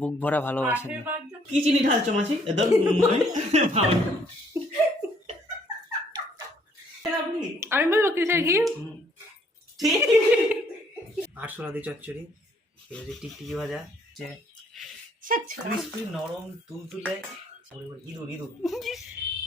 বুক ভরা ভালোবাসে। কি চিনি ঢালছো মাছি একদম আপনি? আমি বলব কিসের ঘি ঠিক। আরশোলা দিয়ে চচ্চড়ি হচ্ছে টিকটিকি ভাজা যে। ক্রিস্পি নরম তুলতুলে ইঁদুর ইঁদুর।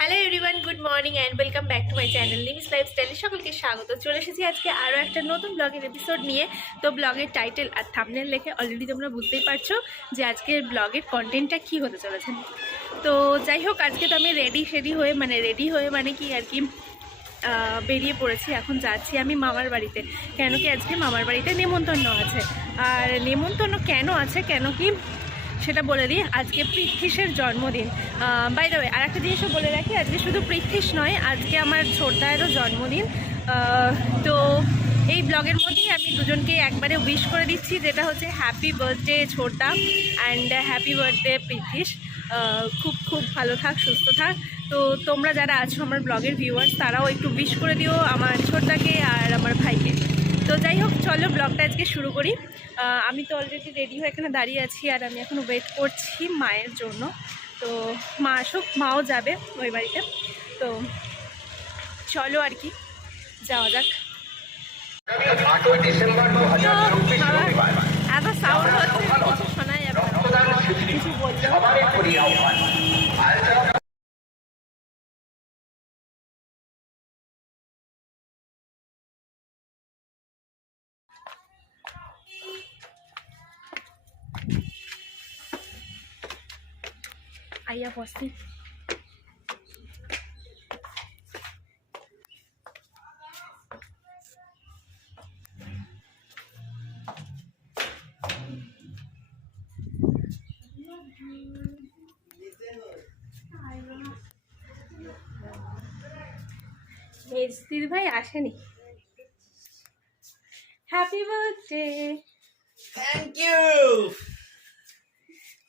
Hello everyone good morning and welcome back to my channel লিমিস লাইফস্টাইলে সকলকে স্বাগত। চলে এসেছি আজকে আরও একটা নতুন ব্লগের এপিসোড নিয়ে। তো ব্লগের টাইটেল আর থামনেল দেখে অলরেডি তোমরা বুঝতেই পারছ যে আজকের ব্লগের কন্টেন্টটা কী হতে চলেছে। তো যাই হোক, আজকে তো আমি রেডি শেডি হয়ে মানে রেডি হয়ে মানে কি আর কি বেরিয়ে পড়েছি, এখন যাচ্ছি আমি মামার বাড়িতে। কেন কি আজকে মামার বাড়িতে নেমন্তন্ন আছে। আর নেমন্তন্ন কেন আছে? কেন কি সেটা বলে দিই আজকে পৃথ্বীশের জন্মদিন। বাই ওয়ে আর একটা জিনিসও বলে রাখি আজকে শুধু পৃথ্বীশ নয় আজকে আমার ছোটদায়েরও জন্মদিন। তো এই ব্লগের মধ্যেই আমি দুজনকে একবারে উইশ করে দিচ্ছি যেটা হচ্ছে হ্যাপি বার্থডে ছোটদা অ্যান্ড হ্যাপি বার্থডে আহ, খুব খুব ভালো থাক সুস্থ থাক। তো তোমরা যারা আছো আমার ব্লগের ভিউয়ার্স তারাও একটু উইশ করে দিও আমার ছোটদাকে আর আমার ভাইকে। তো যাই হোক চলো ব্লগটা আজকে শুরু করি। আমি তো অলরেডি রেডি হয়ে এখানে দাঁড়িয়ে আছি আর আমি এখন ওয়েট করছি মায়ের জন্য। তো মা আসুক মাও যাবে ওই বাড়িতে। তো চলো আর কি যাওয়া যাক। এত সাউন্ড হচ্ছে কিছু শোনাই বলল আয়োজক আইয়া মেজদির ভাই আসেনি। হ্যাপি বার্থডে থ্যাংক ইউ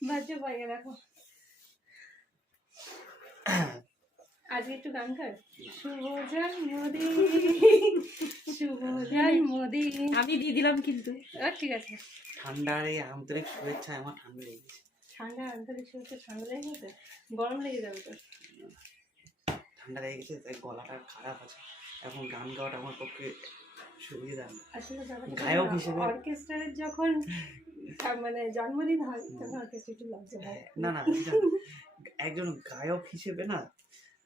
বাজে পাইয়ে রাখো আজকে একটু গান কর শুভ জন্মদিন শুভ জন্মদিন আমি দিয়ে দিলাম কিন্তু। আহ, ঠিক আছে। ঠান্ডার এই আন্তরিক শুভেচ্ছা আমার ঠান্ডা লেগে গেছে। ঠান্ডা আন্তরিক শুভেচ্ছা ঠান্ডা লেগে গেছে? গরম লেগে যাবে তো? ঠান্ডা লেগে গেছে তাই গলাটা খারাপ আছে। এখন গান গাওয়াটা আমার পক্ষে সুবিধা না। আসলে গায়ক হিসেবে- অর্কেস্ট্রারের যখন মানে জন্মদিন হয় তখন অর্কেস্ট্রা একটু লজ্জা হয় না না একজন গায়ক হিসেবে না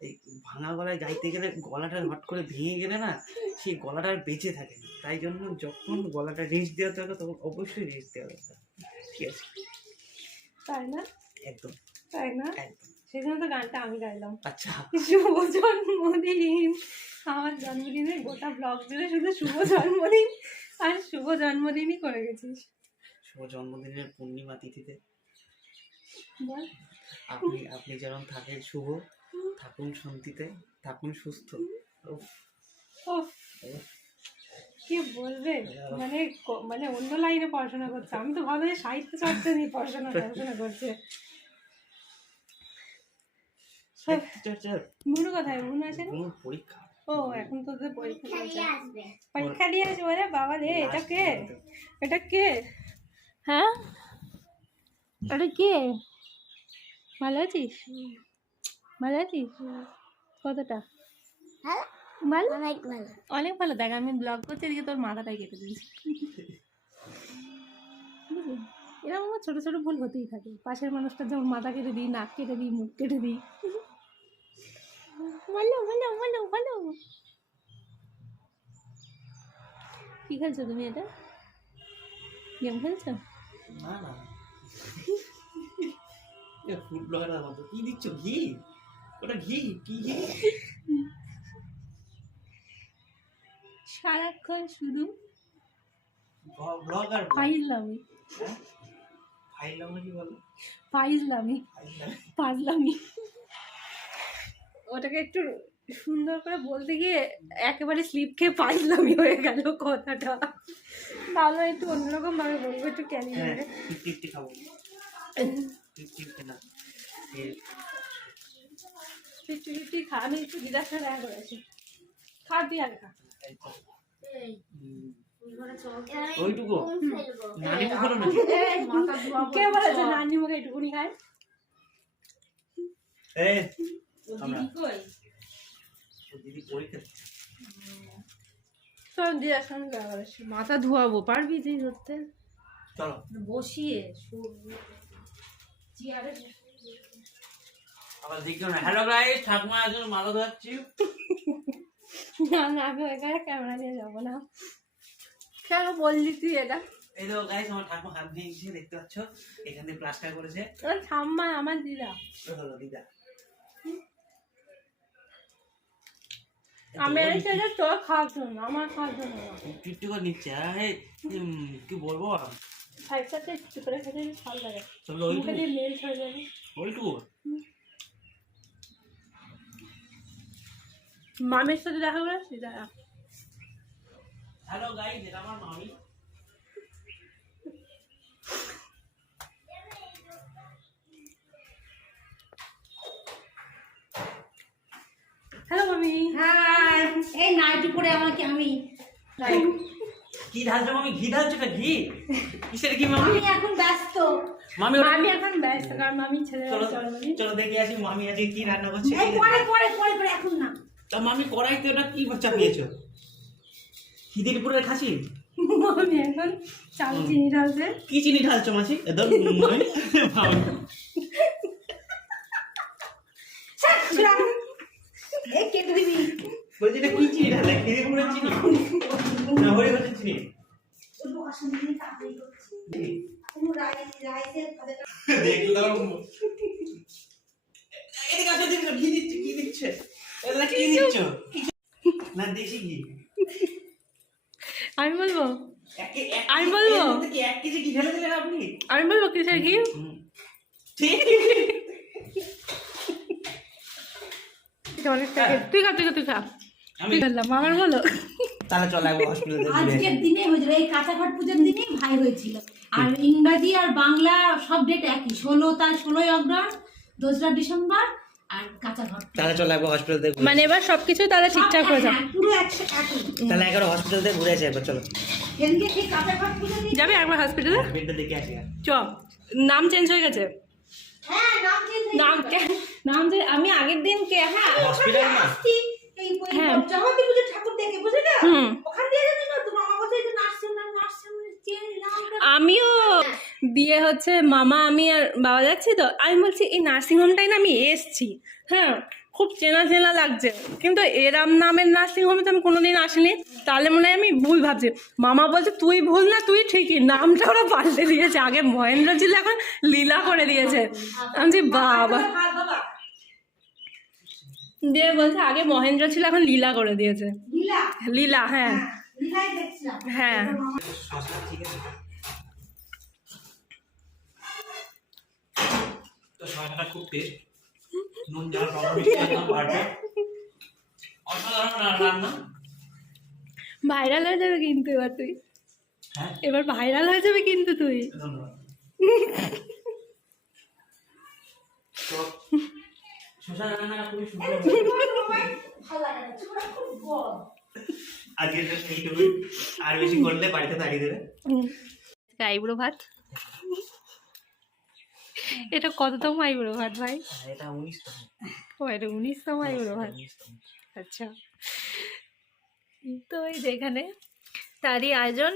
এই ভাঙা গলায় গাইতে গেলে গলাটা হট করে ভেঙে গেলে না সেই গলাটা আর বেঁচে থাকে না। তাই জন্য যখন গলাটা রেস্ট দেওয়া দরকার তখন অবশ্যই রেস্ট দেওয়া দরকার। ঠিক আছে? তাই না? একদম। তাই না? একদম। সেই জন্য তো গানটা আমি গাইলাম। আচ্ছা। শুভ জন্মদিন আমার জন্মদিনে গোটা ব্লগ জুড়ে শুধু শুভ জন্মদিন আর শুভ জন্মদিনই করে গেছিস। শুভ জন্মদিনের পূর্ণিমা তিথিতে। আপনি আপনি যেমন থাকেন শুভ থাকুন শান্তিতে থাকুন সুস্থ। কি বলবে? মানে মানে অন্য লাইনে পড়াশোনা করছে। আমি তো ভালো সাহিত্য চর্চা নিয়ে পড়াশোনা পড়াশোনা করছে। মুনু কোথায়? মুনু আছে না? পরীক্ষা। ও এখন তো তোদের পরীক্ষা পরীক্ষা দিয়ে আসবে। বাবা রে এটা কে? এটা কে? হ্যাঁ? এটা কে? ভালো আছিস? ভালো আছিস? কতটা? অনেক ভালো? অনেক ভালো। দেখ, আমি ব্লগ করছি, এদিকে তোর মাথাটাই কেটে দিয়েছি। এরকম আমার ছোটো ছোটো ভুল হতেই থাকে। পাশের মানুষটা যেমন মাথা কেটে দিই, নাক কেটে দিই, মুখ কেটে দিই। ভালো ভালো ভালো ভালো। কি খেলছো তুমি এটা? গেম খেলছো? না না। ফুড ব্লগার মতো কি দিচ্ছ ঘি? ওটা ঘি কি ঘি? সারাক্ষণ শুধু ব্লগার ফাইজলামি। ফাইল কি বলো? ফাইজলামি। ফাইল ওটাকে একটু সুন্দর করে বলতে গিয়ে একেবারে স্লিপ খেয়ে পাজলামি হয়ে গেল কথাটা। তাহলে একটু অন্যরকম ভাবে বলব একটু ক্যালি হ্যাঁ খাব। ফিফটি ফিফটি খা আমি একটু দিদার সাথে দেখা করেছি খা তুই আগে খা। এই তো। হুম, ওইটুকু নানি মুখেরও না কে বলেছে নানি মুখে একটুকুনি খায়? এই আমরা। দিদি পরীক্ষা মাথা ধোয়াবো পারবি তুই ধরতে? চলো। বসিয়ে আবার দেখো না। হ্যালো গাইস ঠাকুমা একজন মালা ধোয়াচ্ছি না না আমি ওইখানে ক্যামেরা নিয়ে যাব না। কেন বললি তুই এটা? এই দেখো গাইস আমার ঠাকুমা হাত দিয়ে দিয়েছে দেখতে পাচ্ছ? এখান থেকে প্লাস্টার করেছে। ওর ঠাম্মা আমার দিদা। হলো দিদা। আমি এসে তোর খাওয়ার জন্য আমার খাওয়ার জন্য। না একটু করে নিচ্ছে। কি বলব? সাইড একটু করে খেতে ভালো লাগে। মুখে দিয়ে মেল্ট হয়ে যাবে। মামের সাথে দেখা করে সেটা হ্যালো গাইস এটা আমার মামি। হ্যালো মামি। হাই এই নাইটি পরে আমাকে আমি। কি ঢালছো মামি? ঘি ঢালছো ঘি? কিসের ঘি মামি? এখন ব্যস্ত। মামি মামি এখন ব্যস্ত কারণ মামি ছেলে চলো চলো দেখে আসি মামি আজকে কি রান্না করছে এই পরে পরে পরে পরে এখন না। তা মামি কড়াইতে ওটা কি চাপিয়েছো খিদির পুরের খাসি? মামি এখন চাল চিনি ঢালছে। কি চিনি ঢালছো মাসি? একদম মামি। কেটে দিবি। বলছি এটা কি চিনি ঢালে? খিদির চিনি? না হরি চিনি? দেখলাম এদিকে আসো এদিকে আসো, দিচ্ছে ঘি দিচ্ছে। এটা কি দিচ্ছ? না দেশি ঘি। আমি বলব? আমি বলব? কি এক কেজি ঘি ঢেলে দিলেন আপনি আমি বলব কিসের ঘি? ঠিক। এটা অনেক প্যাকেট তুই খা তুই খা তুই খা। আমি তুই খেলাম আমার বলো তাহলে চল একবার হসপিটালে আজকের দিনে হয়েছিল এই কাঁচাঘাট পুজোর দিনেই ভাই হয়েছিল। আর ইংরাজি আর বাংলা সব ডেট একই ষোলো তার ষোলোই অগ্রহণ দোসরা ডিসেম্বর আর কাঁচাঘাট তাহলে চল একবার হসপিটাল থেকে মানে এবার সবকিছু তাহলে ঠিকঠাক হয়ে যাবে। হ্যাঁ, পুরো তাহলে একবার হসপিটাল থেকে ঘুরে আসি একবার চলো। সেদিনকে সেই কাঁচাঘাট পুজো যাবে একবার হসপিটালে বেডটা দেখে আসি চ নাম চেঞ্জ হয়ে গেছে। হ্যাঁ নাম চেঞ্জ নাম নাম আমি আগের দিন কে হ্যাঁ হসপিটাল না? আসছি, এই হ্যাঁ। ঠাকুর দেখে বুঝলি না ওখান দিয়ে জানি না? তোমার আমিও দিয়ে হচ্ছে মামা আমি আর বাবা যাচ্ছি তো আমি বলছি এই নার্সিংহোমটাই না আমি এসছি। হ্যাঁ খুব চেনা চেনা লাগছে। কিন্তু এরাম নামের নার্সিংহোমে তো আমি কোনোদিন আসিনি। তাহলে মনে হয় আমি ভুল ভাবছি। মামা বলছে তুই ভুল না তুই ঠিকই। নামটা ওরা পাল্টে দিয়েছে। আগে মহেন্দ্র ছিল এখন লীলা করে দিয়েছে। আমি বাবা দিয়ে বলছে আগে মহেন্দ্র ছিল এখন লীলা করে দিয়েছে। লীলা? লীলা হ্যাঁ। হ্যাঁ রান্না। ভাইরাল হয়ে যাবে কিন্তু এবার তুই। হ্যাঁ। এবার ভাইরাল হয়ে যাবে কিন্তু তুই। ধন্যবাদ। তো শসা রান্নাটা খুবই সুন্দর ভালো লাগে না ছোট খুব বড়। আজকে জাস্ট এইটুকুই আর বেশি করলে বাড়িতে তাড়িয়ে দেবে। আইবুড়ো ভাত। এটা কততম আইবুড়ো ভাত ভাই? এটা উনিশতম। ও এটা উনিশতম আইবুড়ো ভাত? আচ্ছা। তো এই যে এখানে তারই আয়োজন।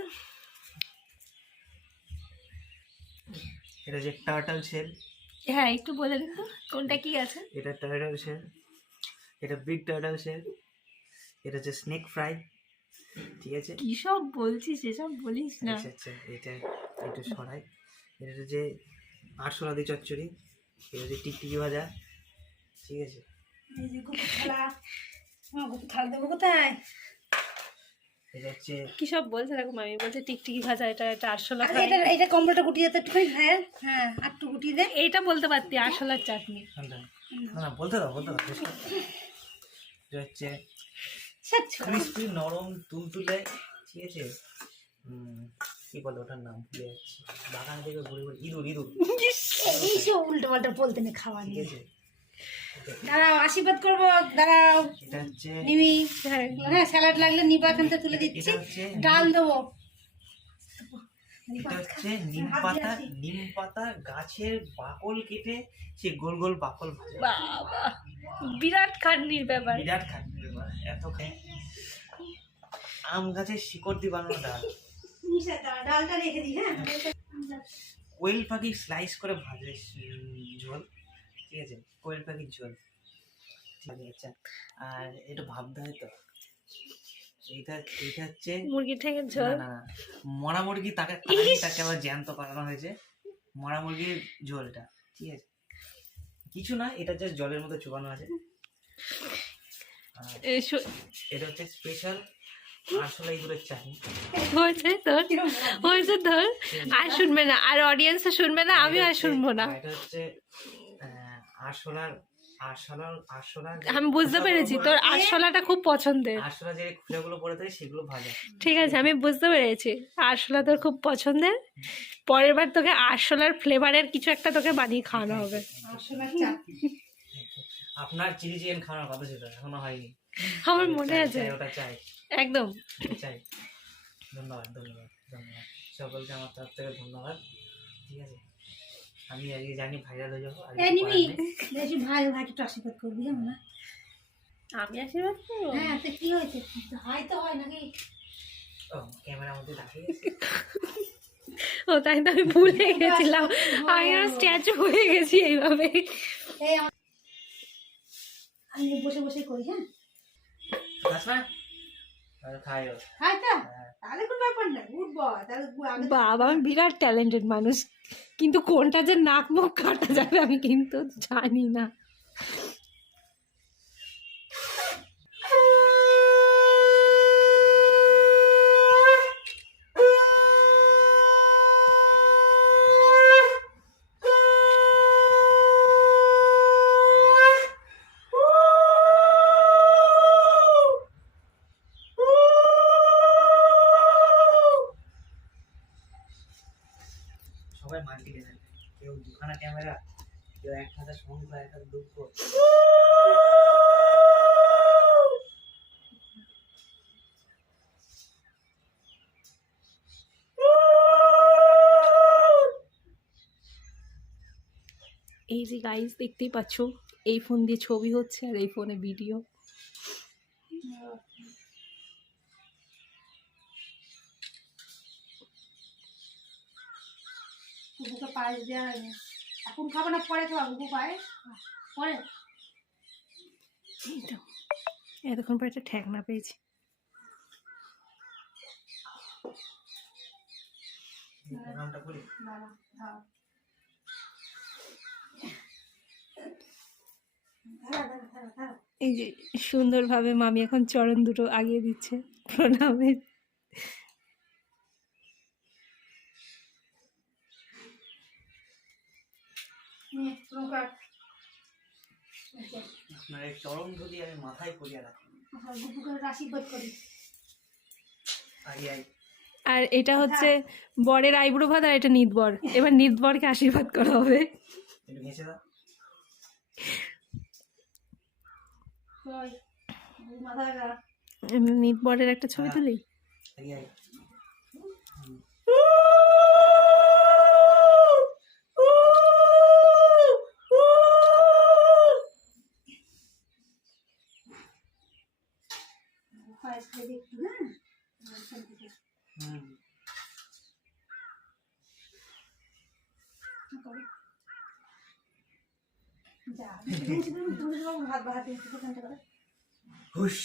এটা যে টার্টল শেল হ্যাঁ একটু বলে দিন তো কোনটা কি আছে? এটা টার্টল শেল এটা বিগ টার্টল শেল এটা হচ্ছে স্নেক ফ্রাই ঠিক আছে? কি সব বলছিস এসব বলিস না। আচ্ছা আচ্ছা এটা একটু সরাই। এটা হচ্ছে আটশো নদী চচ্চড়ি এটা হচ্ছে টিকটিকি ভাজা ঠিক আছে? এই যে গুপি খেলা মা গুপি দেবো কোথায়? এটা হচ্ছে কি সব বলছে? দেখো মামি বলছে টিকটিকি ভাজা এটা এটা আরশোলা আরে এটা এটা কম্বলটা গুটিয়ে তো একটুখানি হ্যাঁ হ্যাঁ আর একটু গুটিয়ে দে। এইটা বলতে পারতি আরশোলার চাটনি। না, না বলতে দাও বলতে দাও। এটা হচ্ছে ক্রিস্পি নরম তুলতুলে ঠিক আছে? কি বলে ওটার নাম? ভুলে যাচ্ছি বাগান থেকে ঘুরে ঘুরে ইঁদুর ইঁদুর। এইসব উল্টো পাল্টা বলতে নেই খাওয়া ঠিক নিয়ে। আছে? দাঁড়াও আশীর্বাদ করব দাঁড়াও। নিবি হ্যাঁ স্যালাড লাগলে নিবা এখান থেকে তুলে দিচ্ছি। ডাল দেবো। এটা হচ্ছে নিম পাতা নিম পাতা গাছের বাকল কেটে সে গোল গোল বাকল বাবা বিরাট খাটনির ব্যাপার। বিরাট ব্যাপার, এত খাই। আম গাছের শিকড় দিয়ে বানানো ডাল। ডালটা রেখে দিই হ্যাঁ? কোয়েল পাখি স্লাইস করে ভাজে ঝোল। ঠিক আছে? কোয়েল পাখির ঝোল। ঠিক আছে। আর একটু ভাবতে হয় তো এইটা এইটা হচ্ছে ঠ্যাঙের ঝোল? না না। মরা মুরগি তাকে তাকে আবার জ্যান্ত করানো হয়েছে। মরা মুরগির ঝোলটা ঠিক আছে? কিছু না এটা জাস্ট জলের মধ্যে চুবানো আছে। এটা হচ্ছে স্পেশাল চাটনি। হয়েছে তোর? হয়েছে তোর? আর শুনবে না। আর অডিয়েন্সও শুনবে না আমিও আর শুনব না। এটা হচ্ছে আরশোলার আরশোলার আরশোলার আমি বুঝতে পেরেছি তোর আরশোলাটা খুব পছন্দের। আরশোলা যে খুঁড়েগুলো পড়ে থাকে সেগুলো ভাজা ঠিক আছে আমি বুঝতে পেরেছি। আরশোলা তোর খুব পছন্দের। পরের বার তোকে আরশোলার ফ্লেভারের কিছু একটা তোকে বানিয়ে খাওয়ানো হবে। আপনার চিলি চিকেন খাওয়ানোর কথা ছিল এখনও হয়নি। আমার মনে আছে। ওটা চাই। একদম। চাই। ধন্যবাদ ধন্যবাদ ধন্যবাদ। সকলকে আমার তরফ থেকে ধন্যবাদ। ঠিক আছে? আমি আজকে জানি ভাইরাল হয়ে যাব বেশি ভাই আশীর্বাদ করবি কেমন না আমি আশীর্বাদ করব? হ্যাঁ তো কি হয়েছে? হয় তো হয় নাকি? ও ক্যামেরার মধ্যে দেখিয়ে ও তাই তো আমি ভুলে গেছিলাম। আমি আর স্ট্যাচু হয়ে গেছি এইভাবে। আমি বসে বসে করি হ্যাঁ? হ্যাঁ। তাহলে কোনো ব্যাপার না উঠবো তাহলে আগে বাবা আমি বিরাট ট্যালেন্টেড মানুষ। কিন্তু কোনটা যে নাক মুখ কাটা যাবে আমি কিন্তু জানি না সবাই মাল্টি কেউ দুখানা ক্যামেরা কেউ এক হাতে শঙ্খ এক হাতে দুঃখ এই যে গাইস দেখতেই পাচ্ছ। এই ফোন দিয়ে ছবি হচ্ছে আর এই ফোনে ভিডিও বুকে পায়েস দেওয়া হয়নি। এখন খাব না পরে খাব বুকু পায়েস? পরে। এই তো। এতক্ষণ পর একটা ঠেকনা পেয়েছি দাঁড়া দাঁড়া দাঁড়া দাঁড়া দাঁড়া দাঁড়া এই যে সুন্দরভাবে মামি এখন চরণ দুটো আগিয়ে দিচ্ছে প্রণামে নে নৌকার আপনার এই চরম ধুলি আমি মাথায় পরিয়ে রাখি। আশীর্বাদ করি আই আই। আর এটা হচ্ছে বরের আইব্রো ভাত আর এটা নিতবর। এবার নিতবরকে আশীর্বাদ করা হবে। নিতবরের একটা ছবি তুলি? আই আই একটু হ্যাঁ এখান থেকে। হুম করো। যা, তুমি তুমি- তুমি তোমার ভাত বাহাতে একটু ওখানটা করো। হুশ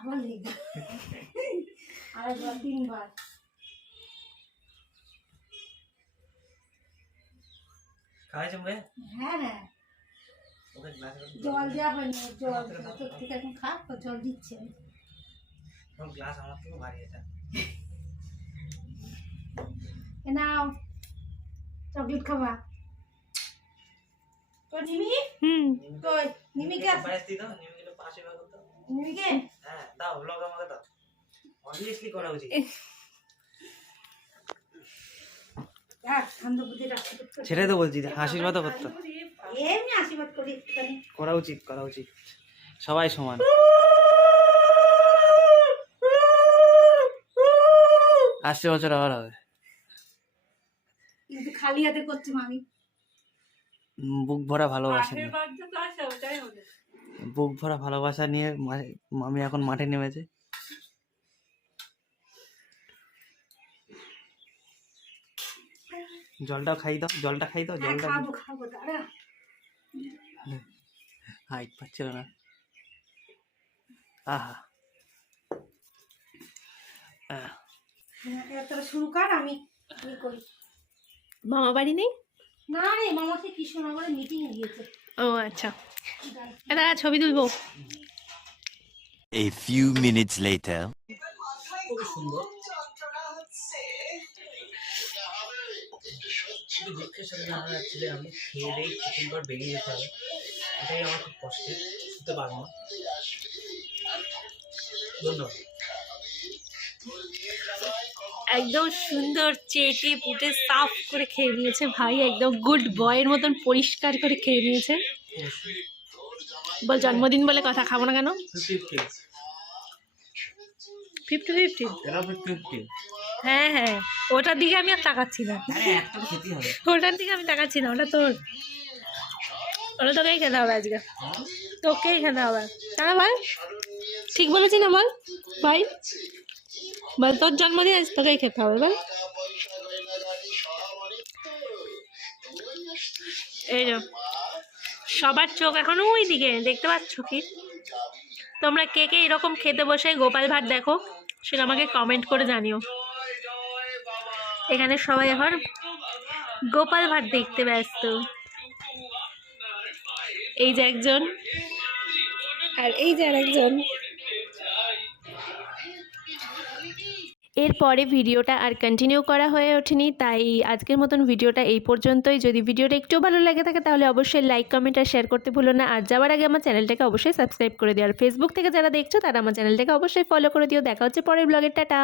আমার লেগে। আরেকবার তিনবার খাওয়াইছেন ভাই হ্যাঁ হ্যাঁ। জল দেওয়া হয়নি ওর জল তোর থেকে এখন খা জল দিচ্ছে গ্লাস আমার থেকে ভারী এটা। এ নাও চকলেট খাবা। তো নিমি? হুম। তো নিমি কে পাশে দাও নিমি কে পাশে ভাগ দাও নিমি কে হ্যাঁ দাও ব্লগ আমাকে দাও। অবভিয়াসলি করা উচিত। হ্যাঁ, সেটাই তো বলছি আশীর্বাদ করতো। করা উচিত করা উচিত। সবাই সমান। আসছে বছর আবার হবে। কিন্তু খালি হাতে করছে মামি। বুক ভরা ভালোবাসা নিয়ে। বুক ভরা ভালোবাসা নিয়ে মামি এখন মাঠে নেমেছে। জলটাও খাই দাও জলটা খাই দাও হ্যাঁ, জলটা খাব খাব দাঁড়া। হাইট পাচ্ছিল না। আহা। হ্যাঁ, শুরু কর আমি আমি করি। মামা বাড়ি নেই? না রে মামা সে কৃষ্ণনগরে মিটিং এ গিয়েছে। ও আচ্ছা। এ দাঁড়া ছবি তুলবো। A few minutes later. খুবই সুন্দর। দুঃখের সাথে জানা যাচ্ছিল আমি খেয়ে দিয়ে কিছুক্ষণ বেরিয়ে যেতে হবে এটাই আমার খুব কষ্টের শুতে পারব না ধন্যবাদ। একদম সুন্দর চেটে পুটে সাফ করে খেয়ে নিয়েছে ভাই একদম গুড বয়ের মতন পরিষ্কার করে খেয়ে নিয়েছে। বল জন্মদিন বলে কথা খাব না কেন? ফিফটি ফিফটি হ্যাঁ হ্যাঁ ওটার দিকে আমি আর তাকাচ্ছি না। হ্যাঁ ওটার দিকে আমি তাকাচ্ছি না ওটা তোর। ওটা তোকেই খেতে হবে আজকে। তোকেই খেতে হবে। কেন ভাই? ঠিক বলেছি না বল? ভাই? বল, তোর জন্মদিন আজ তোকেই খেতে হবে, বল। এই যো, সবার চোখ এখনও ওই দিকে দেখতে পাচ্ছ কি? তোমরা কে কে এরকম খেতে বসে গোপাল ভাত দেখো, সেটা আমাকে কমেন্ট করে জানিও। এখানে সবাই এখন গোপাল ভাট দেখতে ব্যস্ত। এই যে একজন। আর এই যে আরেকজন। এরপরে ভিডিওটা আর কন্টিনিউ করা হয়ে ওঠেনি, তাই আজকের মতন ভিডিওটা এই পর্যন্তই। যদি ভিডিওটা একটু ভালো লাগে থাকে, তাহলে অবশ্যই লাইক কমেন্ট আর শেয়ার করতে ভুলো না। আর যাওয়ার আগে আমার চ্যানেলটাকে অবশ্যই সাবস্ক্রাইব করে দিও। আর ফেসবুক থেকে যারা দেখছ, তারা আমার চ্যানেলটাকে অবশ্যই ফলো করে দিও। দেখা হচ্ছে পরের ব্লগের টাটা!